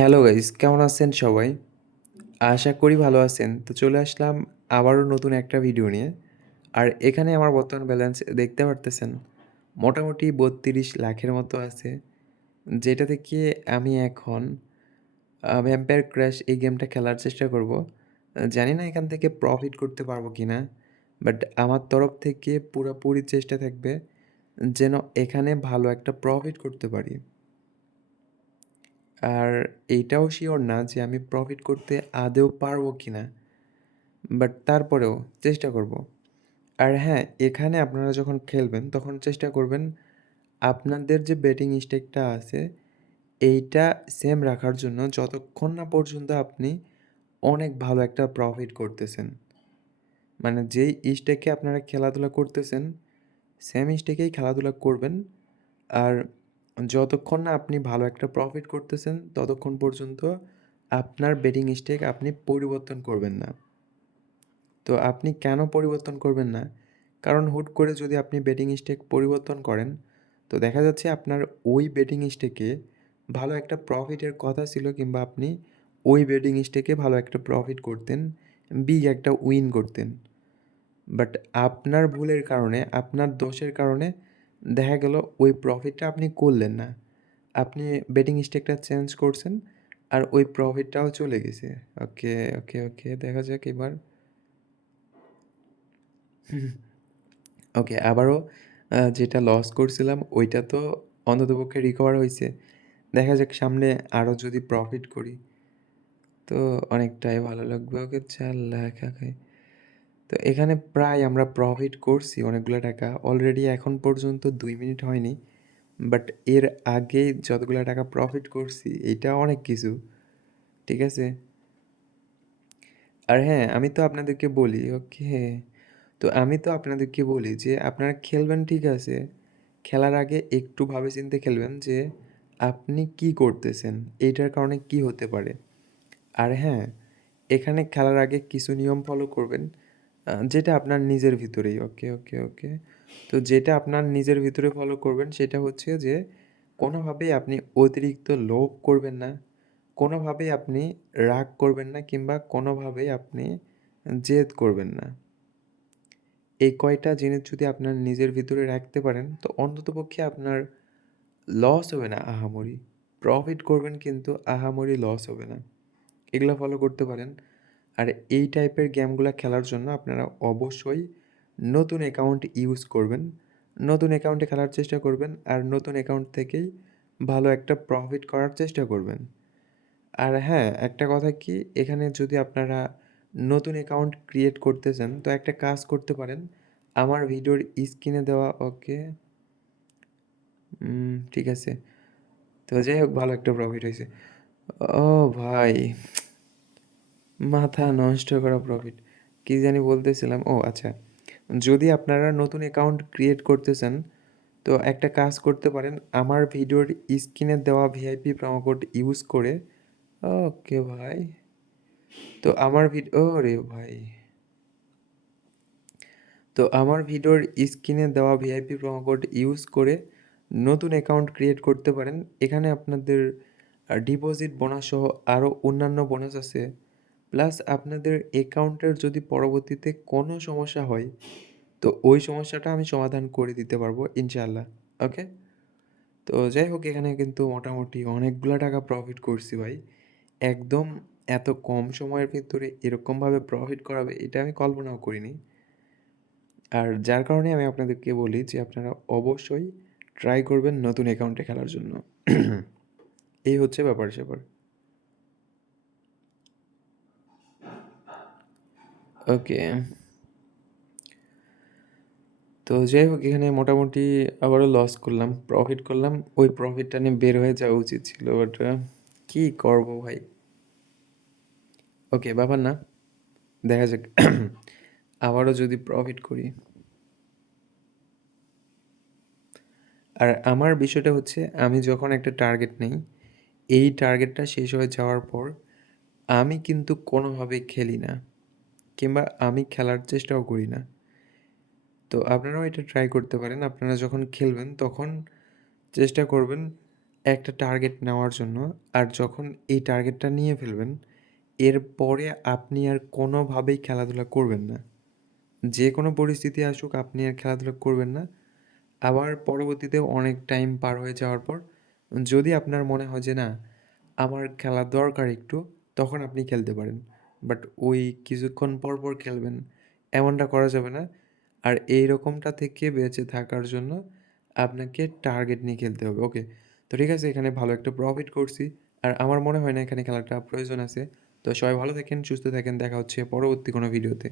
Hello guys, কেমন আছেন সবাই? আশা করি ভালো আছেন। তো চলে আসলাম আবারও নতুন একটা ভিডিও নিয়ে। আর এখানে আমার বর্তমান ব্যালেন্স দেখতে পারতেছেন। মোটামুটি ৩২ লাখের মতো আছে। যেটা থেকে আমি এখন ভ্যাম্পায়ার ক্র্যাশ এই গেমটা খেলার চেষ্টা করব। জানি না এখান থেকে প্রফিট করতে পারবো কিনা। বাট আমার তরফ থেকে পুরাপুরি চেষ্টা থাকবে যেন এখানে ভালো একটা প্রফিট করতে পারি। আর এইটাও শিওর না যে আমি প্রফিট করতে আদৌ পারবো কিনা, বাট তারপরেও চেষ্টা করব। আর হ্যাঁ, এখানে আপনারা যখন খেলবেন তখন চেষ্টা করবেন আপনাদের যে বেটিং স্টেকটা আছে এইটা সেম রাখার জন্য, যতক্ষণ না পর্যন্ত আপনি অনেক ভালো একটা প্রফিট করতেছেন। মানে যেই স্টেকে আপনারা খেলাধুলা করতেছেন সেম স্টেকেই খেলাধুলা করবেন। আর যতক্ষণ না আপনি ভালো একটা প্রফিট করতেছেন ততক্ষণ পর্যন্ত আপনার বেটিং স্টেক আপনি পরিবর্তন করবেন না। তো আপনি কেন পরিবর্তন করবেন না? কারণ হুট করে যদি আপনি বেটিং স্টেক পরিবর্তন করেন, তো দেখা যাচ্ছে আপনার ওই বেটিং স্টেকে ভালো একটা প্রফিটের কথা ছিল, কিংবা আপনি ওই বেটিং স্টেকে ভালো একটা প্রফিট করতেন, বিগ একটা উইন করতেন। বাট আপনার ভুলের কারণে, আপনার দোষের কারণে দেখা গেল ওই প্রফিটটা আপনি করলেন না। আপনি বেটিং স্টেকটা চেঞ্জ করছেন আর ওই প্রফিটটাও চলে গেছে। ওকে, ওকে, ওকে, দেখা যাক এবার। ওকে, আবারও যেটা লস করছিলাম ওইটা তো অন্ততপক্ষে রিকভার হইছে। দেখা যাক সামনে আরও যদি প্রফিট করি তো অনেকটাই ভালো লাগবে। ওকে, ৪ লাখ। ওকে, তো এখানে প্রায় আমরা প্রফিট করছি অনেকগুলো টাকা অলরেডি। এখন পর্যন্ত ২ মিনিট হয়নি, বাট এর আগে যতগুলো টাকা প্রফিট করছি এইটা অনেক কিছু। ঠিক আছে। আর হ্যাঁ, আমি তো আপনাদেরকে বলি, ওকে, তো আমি তো আপনাদেরকে বলি যে আপনারা খেলবেন ঠিক আছে, খেলার আগে একটু ভাবে চিন্তে খেলবেন যে আপনি কি করতেছেন, এইটার কারণে কি হতে পারে। আর হ্যাঁ, এখানে খেলার আগে কিছু নিয়ম ফলো করবেন, যেটা আপনার নিজের ভিতরেই। ওকে, ওকে, ওকে, তো যেটা আপনার নিজের ভিতরে ফলো করবেন সেটা হচ্ছে যে কোনোভাবেই আপনি অতিরিক্ত লোভ করবেন না, কোনোভাবেই আপনি রাগ করবেন না, কিংবা কোনোভাবেই আপনি জেদ করবেন না। এই কয়টা জিনিস যদি আপনার নিজের ভিতরে রাখতে পারেন তো অন্ততপক্ষে আপনার লস হবে না আহামরি। প্রফিট করবেন কিন্তু আহামরি লস হবে না। এগুলো ফলো করতে পারেন। আর এই টাইপের গেমগুলা খেলার জন্য আপনারা অবশ্যই নতুন অ্যাকাউন্ট ইউজ করবেন। নতুন অ্যাকাউন্টে খেলার চেষ্টা করবেন আর নতুন অ্যাকাউন্ট থেকেই ভালো একটা প্রফিট করার চেষ্টা করবেন। আর হ্যাঁ, একটা কথা কি, এখানে যদি আপনারা নতুন অ্যাকাউন্ট ক্রিয়েট করতে চান তো একটা কাজ করতে পারেন। আমার ভিডিওর স্ক্রিনে দেওয়া, ওকে, ঠিক আছে। তো যাই হোক, ভালো একটা প্রফিট হয়েছে। ও ভাই, মাথা নষ্ট করা প্রফিট। কি জানি বলতেছিলাম, ও আচ্ছা, যদি আপনারা নতুন অ্যাকাউন্ট ক্রিয়েট করতে চান তো একটা কাজ করতে পারেন, আমার ভিডিওর স্ক্রিনে দেওয়া ভিআইপি প্রোমো কোড ইউজ করে। ওকে ভাই, তো আমার ভিডিও, রে ভাই, তো আমার ভিডিওর স্ক্রিনে দেওয়া ভিআইপি প্রোমো কোড ইউজ করে নতুন অ্যাকাউন্ট ক্রিয়েট করতে পারেন। এখানে আপনাদের ডিপোজিট বোনাস সহ আরও অন্যান্য বোনাস আছে। প্লাস আপনাদের অ্যাকাউন্টের যদি পরবর্তীতে কোনো সমস্যা হয় তো ওই সমস্যাটা আমি সমাধান করে দিতে পারবো ইনশাআল্লাহ। ওকে, তো যাই হোক, এখানে কিন্তু মোটামুটি অনেকগুলো টাকা প্রফিট করছি ভাই। একদম এত কম সময়ের ভিতরে এরকমভাবে প্রফিট করাবে এটা আমি কল্পনাও করিনি। আর যার কারণে আমি আপনাদেরকে বলি যে আপনারা অবশ্যই ট্রাই করবেন নতুন অ্যাকাউন্টে খেলার জন্য। এই হচ্ছে ব্যাপার-স্যাপার। ওকে, তো যাই হোক, এখানে মোটামুটি আবারও লস করলাম, প্রফিট করলাম। ওই প্রফিটটা নিয়ে বের হয়ে যাওয়া উচিত ছিল, বাট কী করবো ভাই। ওকে, ব্যাপার না, দেখা যাক। আবারও যদি প্রফিট করি। আর আমার বিষয়টা হচ্ছে আমি যখন একটা টার্গেট নেই, এই টার্গেটটা শেষ হয়ে যাওয়ার পর আমি কিন্তু কোনোভাবেই খেলি না, কিংবা আমি খেলার চেষ্টাও করি না। তো আপনারাও এটা ট্রাই করতে পারেন। আপনারা যখন খেলবেন তখন চেষ্টা করবেন একটা টার্গেট নেওয়ার জন্য। আর যখন এই টার্গেটটা নিয়ে ফেলবেন, এরপরে আপনি আর কোনোভাবেই খেলাধুলা করবেন না। যেকোনো পরিস্থিতি আসুক আপনি আর খেলাধুলা করবেন না। আবার পরবর্তীতে অনেক টাইম পার হয়ে যাওয়ার পর যদি আপনার মনে হয় যে না, আমার খেলা দরকার একটু, তখন আপনি খেলতে পারেন। বাট ওই কিছুক্ষণ পর, পর খেলবেন, এমনটা করা যাবে না। আর এইরকমটা থেকে বেঁচে থাকার জন্য আপনাকে টার্গেট নিয়ে খেলতে হবে। ওকে। তো ঠিক আছে, এখানে ভালো একটা প্রফিট করছি। আর আমার মনে হয় না এখানে খেলাটা প্রয়োজন আছে। তো সবাই ভালো থাকেন, সুস্থ থাকেন। দেখা হচ্ছে পরবর্তী কোনো ভিডিওতে।